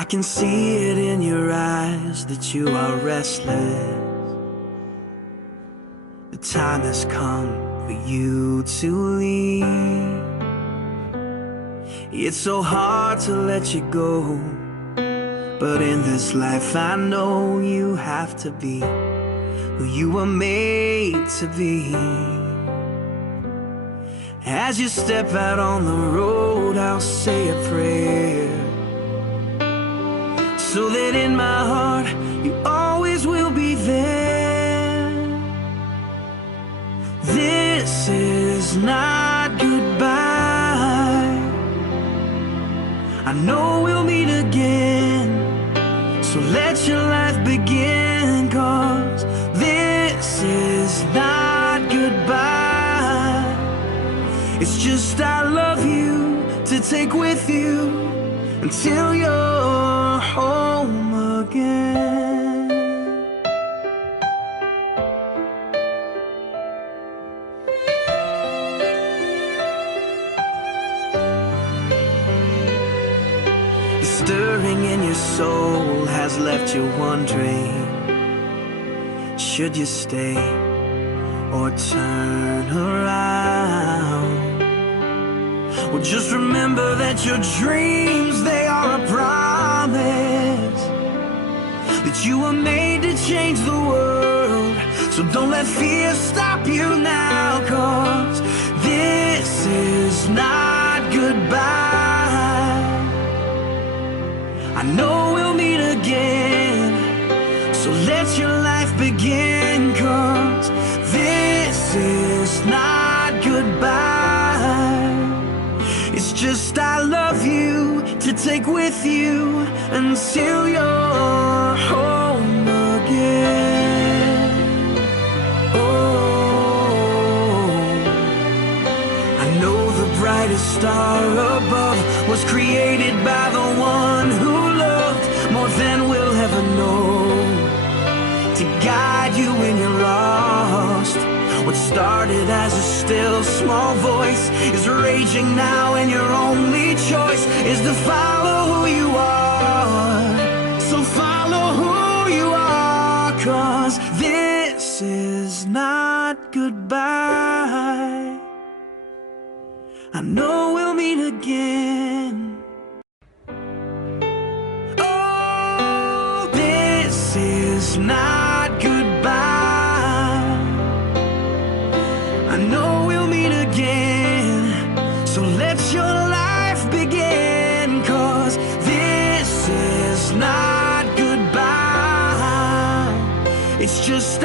I can see it in your eyes that you are restless. The time has come for you to leave. It's so hard to let you go, but in this life I know you have to be who you were made to be. As you step out on the road, I'll say a prayer, so that in my heart you always will be there. This is not goodbye. I know we'll meet again, so let your life begin, 'cause this is not goodbye. It's just I love you to take with you until you're home again. The stirring in your soul has left you wondering, should you stay or turn around? Well, just remember that your dreams, they are a promise, that you were made to change the world. So don't let fear stop you now, 'cause this is not goodbye. I know we'll meet again, so let your life begin, 'cause this is not goodbye. It's just I love you to take with you until you're home again. Oh, I know the brightest star above was created by the one who loved more than we'll ever know, to guide you when you're lost. What started as a still small voice is raging now, and your only choice is to follow who you are. So follow who you are, 'cause this is not goodbye. I know we'll meet again. Oh, this is not goodbye. I know we'll meet again, so let your life begin, 'cause this is not goodbye. It's just